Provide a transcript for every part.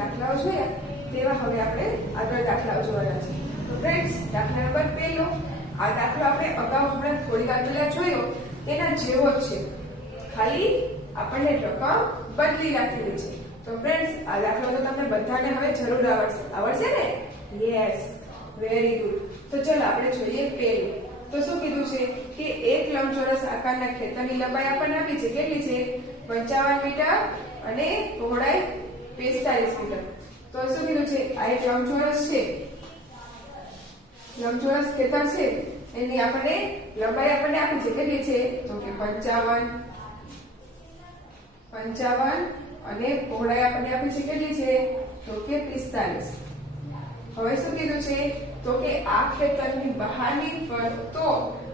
દાખલાઓ જોયા તેવા હવે આપણે આગળ દાખલાઓ જોવાના છે. તો ફ્રેન્ડ્સ, દાખલા નંબર 1 આ દાખલો આપણે અગાઉ હમણાં થોડી વાર પહેલા જોયો તેના જેવો જ છે, ખાલી આપણને રકમ બદલી રાખેલી છે. તો ફ્રેન્ડ્સ, આ દાખલો તો તમને બધાને હવે જરૂર આવડશે ને? Yes, very good. તો ચલો આપણે જોઈએ પહેલું. તો શું કીધું છે કે એક લંબચોરસ આકારના ખેતરની લંબાઈ આપણને આપી છે. કેટલી છે? 55 મીટર અને પહોળાઈ 45 મીટર. તો શું કીધું છે? આ એક લંબચોરસ છે, લંબચોરસ ખેતર છે, એની આપણને લંબાઈ આપણને આપી છે. કેટલી છે? તો કે 55 અને પહોળાઈ આપણને આપી છે. કેટલી છે? તો કે 45. હવે શું કીધું છે? તો કે આ ખેતરની બહારની ફરતો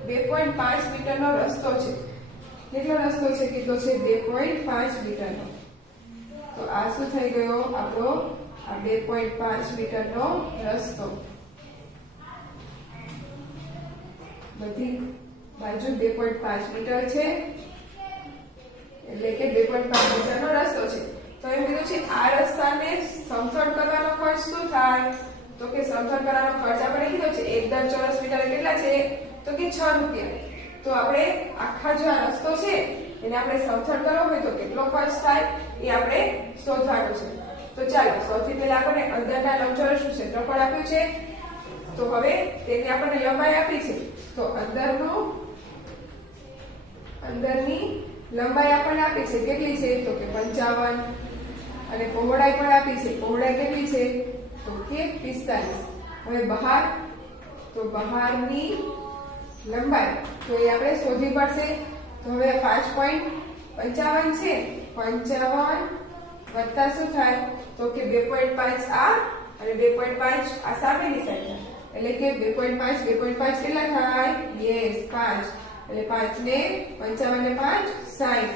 2.5 મીટરનો રસ્તો છે. કેટલો રસ્તો છે? કીધો છે 2.5 મીટરનો. તો આ શું થઈ ગયો આપણો? આ 2.5 મીટરનો રસ્તો. બધી બાજુ 2.5 મીટર છે, એટલે કે 2.5 મીટરનો રસ્તો છે. તો એમ કીધું છે આ રસ્તાને સમતળ કરવાનો ખર્ચ શું થાય? તો કે સમતળ કરવાનો ખર્ચ આપણે કીધો છે 1 ચોરસ મીટર કેટલા છે? તો કે 6 રૂપિયા. તો આપણે આખા જો આ રસ્તો છે એને આપણે સમતળ કરવો હોય તો કેટલો ખર્ચ થાય એ આપણે શોધવાનું છે. તો ચાલો સૌથી પહેલા આપણે અંદરના લંબચોરસનું ક્ષેત્રફળ આપ્યું છે. તો હવે તેની આપણને લંબાઈ આપી છે. તો અંદરની લંબાઈ આપણને આપી છે. કેટલી છે? તો કે 55 અને પહોળાઈ પણ આપી છે. પહોળાઈ કેટલી છે? તો કે 45. હવે બહાર, તો બહારની લંબાઈ તો એ આપણે શોધવી પડશે. તો હવે 5.55 છે, 55 વત્તા શું થાય? તો કે 2.5 આ અને 2.5 આ સામેની સાઈડ, એટલે કે 2.5 કેટલા થાય? યસ, 5. એટલે 5 ને 55 ને 5 60.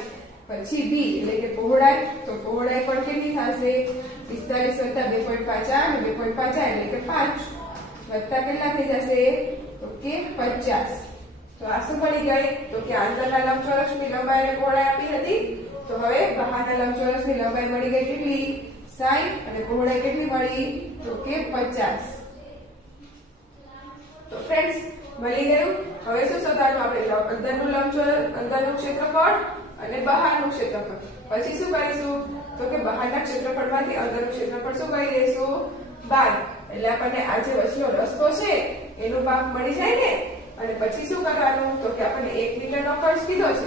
પછી બી એટલે કે પહોળાઈ, તો પહોળાઈ પણ કેટલી થશે? 45 વત્તા 2.5 અને 2.5 એટલે કે 5 વત્તા કેટલા થઈ જશે? તો કે 50. તો આ શું મળી ગઈ? તો કે અંદરના લંબચોરસની લંબાઈ અને પહોળાઈ આપી હતી. તો હવે બહારના લંબચોરસની લંબાઈ મળી ગઈ કેટલી? 60 અને પહોળાઈ કેટલી મળી? તો કે 50. તો ફ્રેન્ડ્સ, મળી ગયું. હવે શું શોધવાનું આપણે? અંદરનું લંબચોરસ, અંદરનું ક્ષેત્રફળ અને બહારનું ક્ષેત્રફળ. પછી શું કરીશું? તો કે બહારના ક્ષેત્રફળમાંથી અંદરનું ક્ષેત્રફળ શું કરી દઈશું? બાદ. એટલે આપણને આ જે વચ્ચેનો રસ્તો છે એનો ભાગ મળી જાય ને. અને પછી શું કરવાનું? તો કે આપણને 1 મીટરનો ખર્ચ કીધો છે.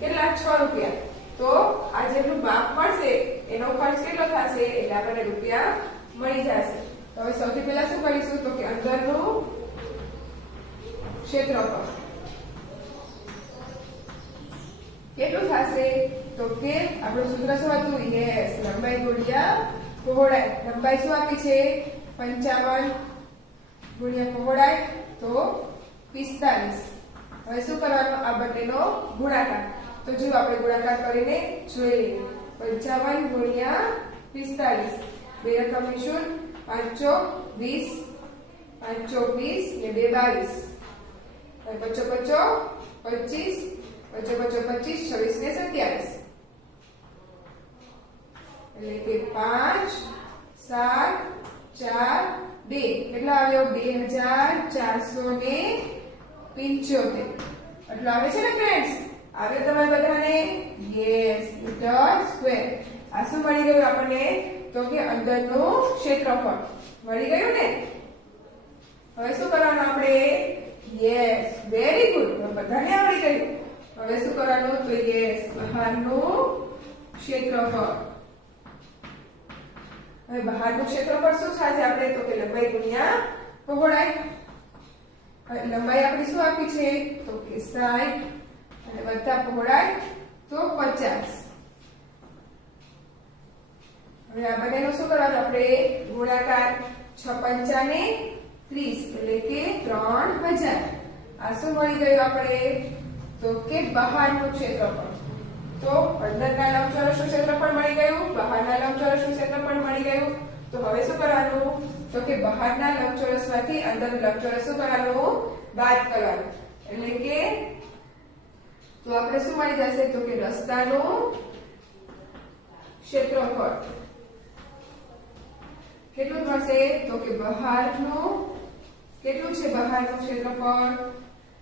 કેટલા? 6 રૂપિયા. તો આ જેટલું માપ મળશે એનો ખર્ચ કેટલો થશે? એટલે આપણને રૂપિયા મળી જશે. તો હવે સૌથી પહેલા શું કરીશું? તો કે અંદરનું ક્ષેત્રફળ કેટલું થશે? તો કે આપણું સૂત્ર શું હતું? યસ, લંબાઈ ગુણ્યા પહોળાઈ. લંબાઈ શું આપી છે? 55 ગુણ્યા પહોળાઈ તો 45. હવે શું કરવાનું? આ બંનેનો ગુણાકાર. તો જો આપણે ગુણાકાર કરીને જોઈ લઈએ. 55 ગુણ્યા 45, બે રકમની શૂન્ય, 5 ચોક 20, 5 ચોક 20 ને 2 22, 5 પચો 25, 5 પચો 25, 26 ને 27. એટલે કે 5 7 4 2 કેટલા આવ્યો? 2475. એટલું આવે છે ને ફ્રેન્ડ્સ? આવ્યો તમારે બધાને? Yes, metre square. આ શું મળી ગયું આપણને? તો કે અંદરનું ક્ષેત્રફળ મળી ગયું ને. હવે શું કરવાનું આપણે? Yes, very good. બધાને આવડી ગયું. હવે શું કરવાનું? તો યસ, બહારનું ક્ષેત્રફળ. હવે બહારનું ક્ષેત્રફળ શું થશે આપણે? તો કે લંબાઈ ગુણ્યા પહોળાઈ. હવે લંબાઈ આપણી શું આપી છે? તો કે 60 અને વત્તા પહોળાઈ તો 50. હવે આ બંનેનો શું કરવાનું આપણે? ગુણાકાર. 6 પંચા ને 30 એટલે કે 3000. આ શું મળી ગયું આપણે? તો કે બહારનું ક્ષેત્રફળ. તો અંદરના લંબચોરસનું ક્ષેત્રફળ મળી ગયું, બહારના લંબચોરસનું ક્ષેત્રફળ મળી ગયું. તો હવે શું કરવાનું? તો કે બહારના લંબચોરસમાંથી અંદરનું લંબચોરસ શું કરવાનું? બાદ કરવાનું. એટલે કે તો આપણે શું મળી જશે? તો કે રસ્તાનું ક્ષેત્રફળ. કેટલું થશે તો કે બહારનું કેટલું છે બહારનું ક્ષેત્રફળ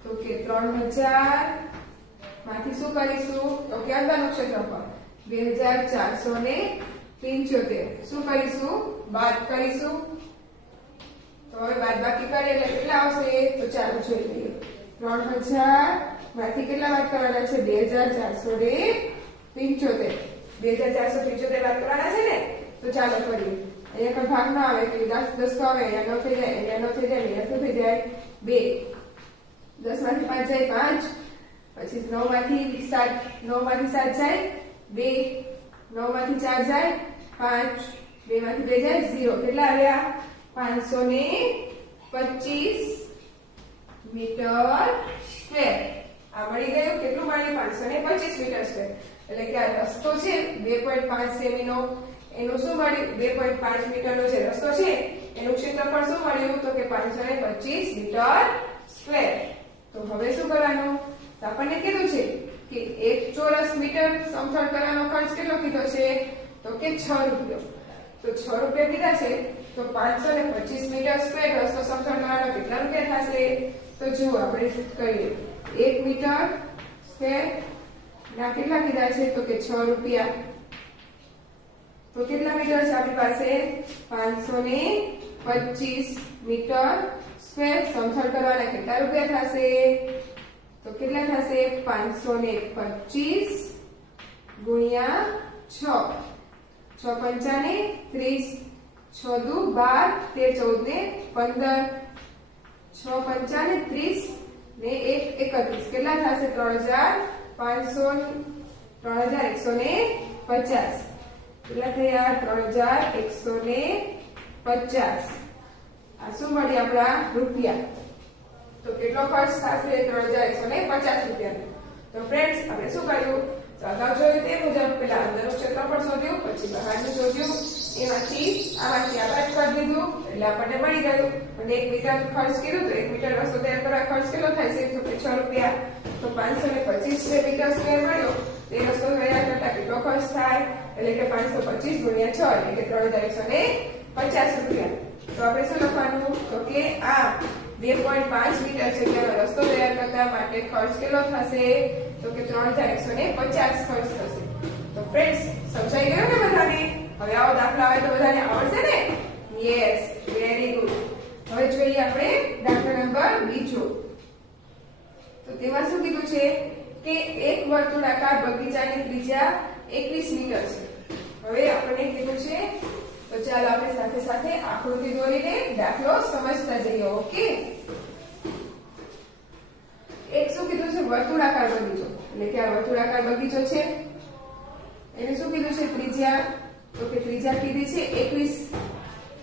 તો કે 3000 માંથી શું કરીશું તો કે અંદરનું ક્ષેત્રફળ 2475 શું કરીશું બાદ કરીશું તો હવે બાદબાકી કરીએ એટલે કેટલા આવશે તો ચાલો જોઈ લઈએ 3000 માંથી કેટલા બાદ કરવાના છે 2475 2475 બાદ કરવાના છે ને તો ચાલો કરીએ અહીંયા કોઈ ભાગ ના આવે એટલે 10 10 આવે અહીંયા 9 થઈ જાય અહીંયા 9 થઈ જાય અહીંયા શું થઈ જાય 2 10 માંથી 5 જાય 5 પછી 9 માંથી 7 9 માંથી 7 જાય 2 9 માંથી 4 જાય 5 2 માંથી 2 જાય 0 કેટલા આવ્યા 525 મીટર સ્ક્વેર આ મળી ગયું કેટલું મળ્યું 525 મીટર સ્ક્વેર એટલે કે આ રસ્તો છે 2.5 સેમીનો એનું શું મળ્યું 2.5 મીટરનો જે રસ્તો છે એનું ક્ષેત્રફળ શું મળ્યું તો કે 525 મીટર સ્ક્વેર તો હવે શું કરવાનું તો આપણને કીધું છે કે 1 ચોરસ મીટર સમથળ કરવાનો ખર્ચ કેટલો કીધો છે તો કે 6 રૂપિયા તો 6 રૂપિયા કીધા છે તો 525 મીટર સ્ક્વેર રસ્તો સમથળ કરવાનો કેટલા રૂપિયા થશે તો જુઓ આપણે કરીએ 1 મીટર સ્ક્વેર ના કેટલા કીધા છે તો કે 6 રૂપિયા તો કેટલા મીટર છે આપણી પાસે 525 મીટર સ્ક્વેર સમથળ કરવાના કેટલા રૂપિયા થશે તો કેટલા થશે 525 ગુણ્યા 6 6 પંચાને 30 6 દુ 12 13 14 ને 15 6 પંચાને 30 ને 1 31 કેટલા થશે 3150 કેટલા થયા 3150 આ શું મળી આપણા રૂપિયા તો કેટલો ખર્ચ થશે 3150 રૂપિયાનો તો ફ્રેન્ડ્સ આપણે શું કર્યું તો અગાઉ જોયું તે મુજબ પહેલા અંદરનું ક્ષેત્રફળ શોધ્યું પછી બહારનું શોધ્યું એમાંથી આમાંથી આ બાદ કરી દીધું એટલે આપણને મળી ગયું અને 1 મીટર ખર્ચ કર્યું તો 1 મીટર રસ્તો તૈયાર કરવા ખર્ચ કેટલો થાય છે તો કે 6 રૂપિયા તો 525 મીટર સ્ક્વેર મળ્યો તે રસ્તો તૈયાર કરતા કેટલો ખર્ચ થાય એટલે કે 525 ગુણ્યા 6 એટલે કે 3150 રૂપિયા તો આપણે શું લખવાનું તો કે આ 2.5 મીટર છે તેનો રસ્તો તૈયાર કરવા માટે ખર્ચ કેટલો થશે તો કે 3150 ખર્ચ થશે તો ફ્રેન્ડ્સ સમજાઈ ગયું ને બધાને હવે આવો દાખલા આવે તો બધાને આવડશે ને યસ વેરી ગુડ હવે જોઈએ આપણે દાખલા નંબર બીજો તો તેમાં શું કીધું છે કે એક વર્તુળાકાર બગીચાની ત્રિજ્યા 21 મીટર છે હવે આપણને કીધું છે તો ચાલો આપણે સાથે સાથે આકૃતિ દોરીને દાખલો સમજતા જઈએ ઓકે એક શું કીધું છે વર્તુળાકાર બગીચો એટલે કે આ વર્તુળાકાર બગીચો છે એને શું કીધું છે ત્રિજ્યા તો કે ત્રિજ્યા કીધી છે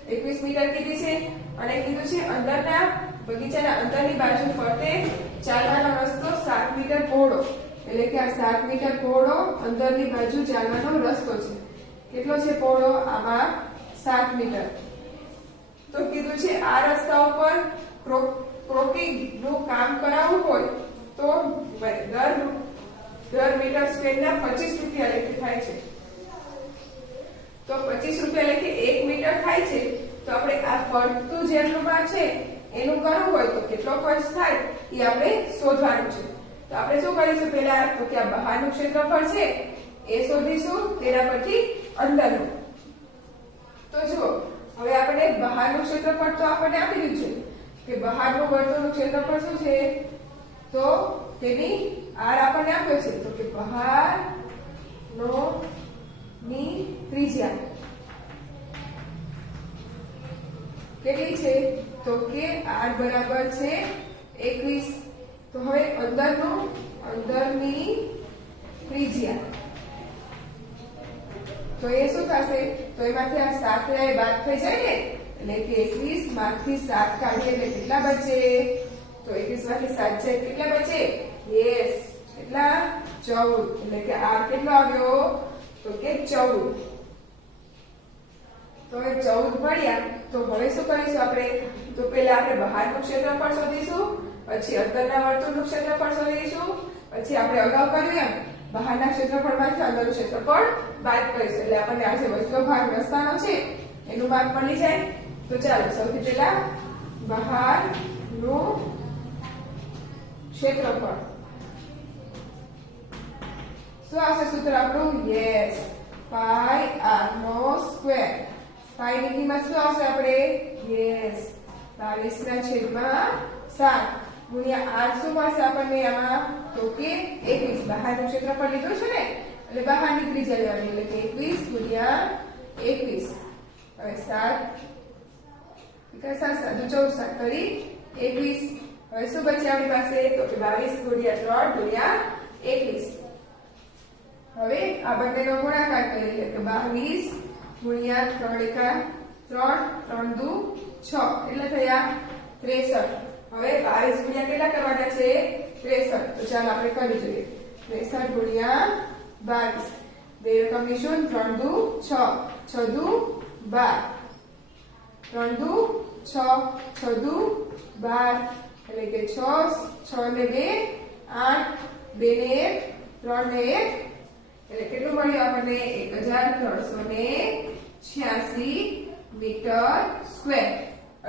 21 મીટર કીધી છે અને કીધું છે અંદરના બગીચાના અંદરની બાજુ ફરતે ચાલવાનો રસ્તો 7 મીટર પહોળો એટલે કે આ 7 મીટર પહોળો અંદરની બાજુ ચાલવાનો રસ્તો છે કેટલો છે પહોળો આમાં 7 મીટર તો કીધું છે આ રસ્તા ઉપર ક્રોપિંગ નું કામ કરાવવું હોય તો દર મીટર સ્ક્વેર ના 25 રૂપિયા લેખે થાય છે તો 25 રૂપિયા લેખે 1 મીટર થાય છે તો આપણે આ ફરતું જેટલું માં છે એનું કરવું હોય તો કેટલો ખર્ચ થાય એ આપણે શોધવાનું છે તો આપણે શું કરીશું પહેલા તો કે આ બહારનું ક્ષેત્રફળ છે એ શોધીશું તેના પરથી અંદરનું તો જુઓ હવે આપણે બહારનું ક્ષેત્રફળ તો આપણને આપી દીધું છે કે બહારનું વર્તુળનું ક્ષેત્રફળ શું છે તો તેની આર આપણને આપ્યો છે તો કે બહારનો ની ત્રિજ્યા કેટલી છે તો કે r બરાબર છે 21 તો હવે અંદરની ત્રિજ્યા તો એ શું થશે તો એમાંથી આ 7 ને બાદ થઈ જાય ને એટલે કે 21 માંથી 7 કાઢીએ એટલે કેટલા બચે તો 21 માંથી 7 જાય કેટલા બચે યસ કેટલા 14 એટલે કે r કેટલો આવ્યો તો કે 14 તો હવે 14 મળ્યા તો હવે શું કરીશું આપણે તો પહેલા આપણે બહારનું ક્ષેત્રફળ શોધીશું પછી અંદરના વર્તુળનું ક્ષેત્રફળ શોધીશું પછી આપણે અગાઉ કર્યું એમ બહારના ક્ષેત્રફળમાંથી અંદરનું ક્ષેત્રફળ બાદ કરીશું એટલે આપણને આ જે વચ્ચેનો ભાગ રસ્તાનો છે એનું માપ મળી જાય. તો ચાલો સૌથી પહેલા બહારનું ક્ષેત્રફળ શું આવશે સૂત્ર આપણું? યસ, પાઈ આર નો સ્ક્વેર. પાઈ ની કિંમત શું આવશે આપણે? યસ, 22/7 ગુણ્યા આર શું મળશે આપણને આમાં? તો કે 21. બહારનું ક્ષેત્રફળ લીધું છે ને એટલે બહારની ત્રિજ્યા લેવાની એટલે કે 21 ગુણ્યા 21. હવે 7 14 7 કરી 21. હવે શું બચે આપણી પાસે? તો કે 22 ગુણ્યા 3 ગુણ્યા 21. હવે આ બંનેનો ગુણાકાર કરીએ એટલે 22 ગુણ્યા 3 એકા 3 3 દુ 6 એટલે થયા 63. હવે 22 ગુણ્યા કેટલા કરવાના છે? 63. તો ચાલો આપણે કરી જોઈએ. 63 ગુણ્યા 22. બે રકમની શું? 3 દુ 6 6 દુ 12 3 દુ 6 6 દુ 12 એટલે કે 6 6 ને 2 8 2 ને 1 3 ને 1 એટલે કેટલું મળ્યું આપણને? 1386 મીટર સ્ક્વેર.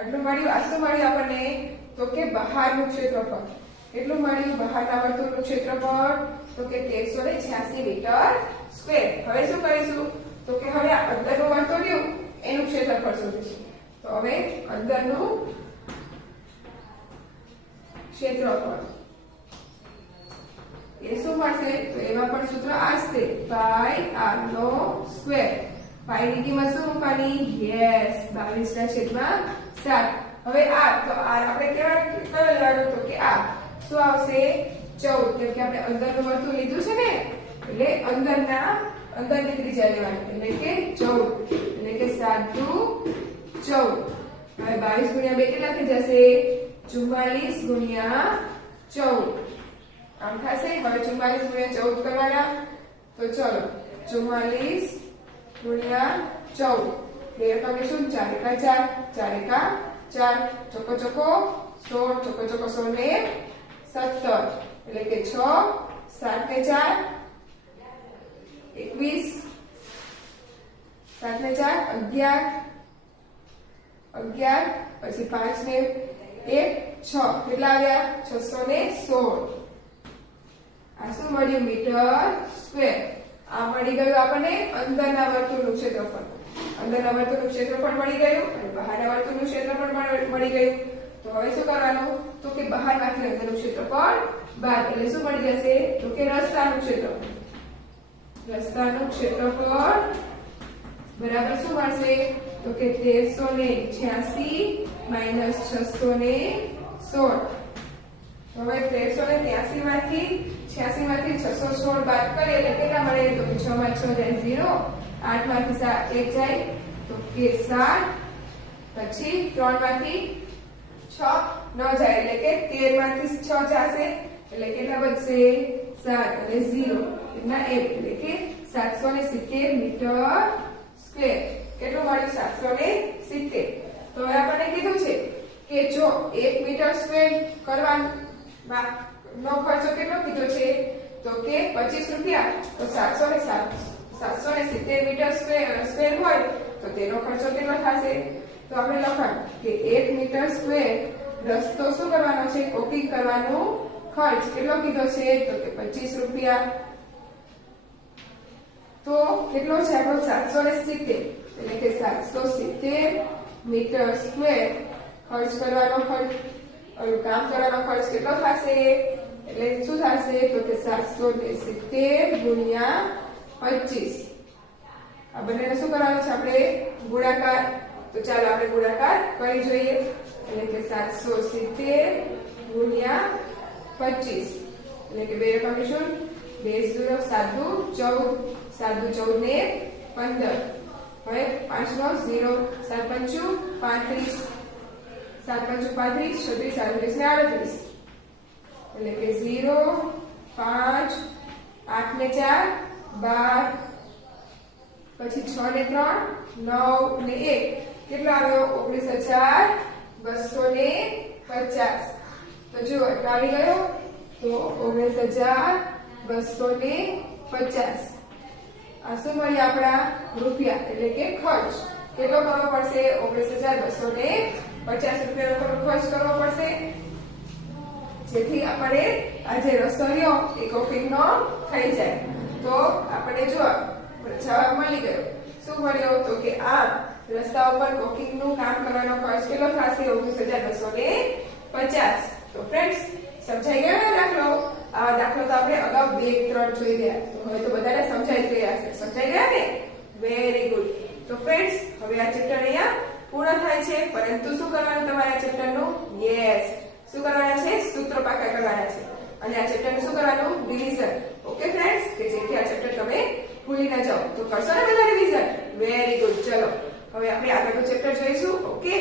એટલું મળ્યું. આ શું મળ્યું આપણને? તો કે બહારનું ક્ષેત્રફળ. કેટલું મળ્યું? બહારના વર્તુળનું ક્ષેત્રફળ તો કે 1386 મીટર સ્ક્વેર. હવે શું કરીશું? તો કે હવે આ અંદરનું વર્તુળ રહ્યું એનું ક્ષેત્રફળ શોધીશું. તો હવે અંદરનું ક્ષેત્રફળ એ શું મળશે? તો એમાં પણ સૂત્ર આ જ છે, પાઈ આર નો સ્ક્વેર. પાઈ ની કિંમત શું મૂકવાની? યસ, 22/7. હવે આર તો આર આપણે કયો લેવાનું? તો કે આ શું આવશે? 14. કેમ કે આપણે અંદરનું વર્તુળ લીધું છે ને એટલે અંદરની ત્રિજ્યા લેવાની એટલે કે 14 એટલે કે 7 દુ 14. હવે 22 ગુણ્યા 2 કેટલા થઈ જશે? 44 ગુણ્યા 14 આમ થશે. હવે 44 ગુણ્યા 14 કરવાના તો ચલો 44 ગુણ્યા 14 બે રકમની શું? 4 એકા 4 4 એકા 4 ચોકો ચોકો 16 ચોકો ચોકો 16 ને 17 એટલે કે 6 7 ને 4 21 7 ને 4 11 11 પછી 5 ને 1 6 કેટલા આવ્યા? 616. આ શું મળ્યું? Metre square. આ મળી ગયું આપણને અંદરના વર્તુળનું ક્ષેત્રફળ. અંદરના વર્તુળનું ક્ષેત્રફળ મળી ગયું અને બહારના વર્તુળનું ક્ષેત્રફળ મળી ગયું. તો હવે શું કરવાનું? તો કે બહારમાંથી અંદરનું ક્ષેત્રફળ બાદ એટલે શું મળી જશે? તો કે રસ્તાનું ક્ષેત્રફળ. રસ્તાનું ક્ષેત્રફળ બરાબર શું મળશે? તો કે 1386 માઈનસ 616. હવે 1383 માંથી 616 બાદ કરીએ એટલે કેટલા મળે? તો કે 6 માં 6 જાય 0, 8 માંથી 1 જાય તો કે 7, પછી 3 માંથી 6 ન જાય એટલે કે 13 માંથી 6 જશે એટલે કેટલા બચશે? 7 અને 0 એટલા 1 એટલે કે 770 મીટર સ્ક્વેર. કેટલું મળ્યું? 770. તો હવે આપણને કીધું છે કે જો 1 મીટર સ્ક્વેર કરવાનો નો ખર્ચો કેટલો કીધો છે? તો કે 25 રૂપિયા. તો 770 મીટર સ્ક્વેર હોય તો તેનો ખર્ચો કેટલો થશે? તો આપણે લખવાનું કે 1 મીટર સ્ક્વેર રસ્તો શું કરવાનો છે? કોકિંગ કરવાનો ખર્ચ કેટલો કીધો છે? તો કે 25 રૂપિયા. તો કેટલો છે આપણો? 770 એટલે કે 770 મીટર સ્ક્વેર ખર્ચ કરવાનો ખર્ચ કામ કરવાનો ખર્ચ કેટલો થશે? એટલે શું થશે? તો કે 770 ગુણ્યા 25. આ બંનેને શું કરવાનું છે આપણે? ગુણાકાર. તો ચાલો આપણે ગુણાકાર કરી જોઈએ એટલે કે 770 ગુણ્યા 25 એટલે કે બે રકમની શું? 2 0 7 દુ 14 7 દુ 14 ને 15. હવે 5 નો 0 7 પંચું 35 7 પંચું 35 36 37 ને 38 એટલે કે 0 5 8 ને 4 12 પછી 6 ને 3 9 ને 1 કેટલો આવ્યો? 19250. તો જો એટલો આવી ગયો તો 19250. આ શું મળી આપણા? રૂપિયા એટલે કે ખર્ચ. કેટલો કરવો પડશે? 19,250 રૂપિયાનો ખર્ચ કરવો પડશે, જેથી આપણે આ જે રસ્તો રહ્યો એ કોકિંગનો થઈ જાય. તો આપણે જો જવાબ મળી ગયો. શું મળ્યો? તો કે આ રસ્તા ઉપર કોકિંગનું કામ કરવાનો ખર્ચ કેટલો થશે? 19,250. તો ફ્રેન્ડ્સ, સમજાઈ ગયો ને દાખલો? આ દાખલો તો આપણે અગાઉ 2-3 જોઈ ગયા, તો હવે તો બધાને સમજાઈ ગયા હશે. સમજાઈ ગયા ને? Very good. તો ફ્રેન્ડ્સ, હવે આ ચેપ્ટર અહીંયા પૂર્ણ થાય છે, પરંતુ શું કરવાનું તમારા ચેપ્ટરનું? યસ, શું કરવાના છે? સૂત્રો પાકા કરવાના છે. અને આ ચેપ્ટરનું શું કરવાનું? રિવિઝન. ઓકે ફ્રેન્ડ્સ, કે જેથી આ ચેપ્ટર તમે ભૂલી ન જાઓ. તો કરશો ને બધા રિવિઝન? Very good. ચલો હવે આપણે આગળનું ચેપ્ટર જોઈશું. ઓકે.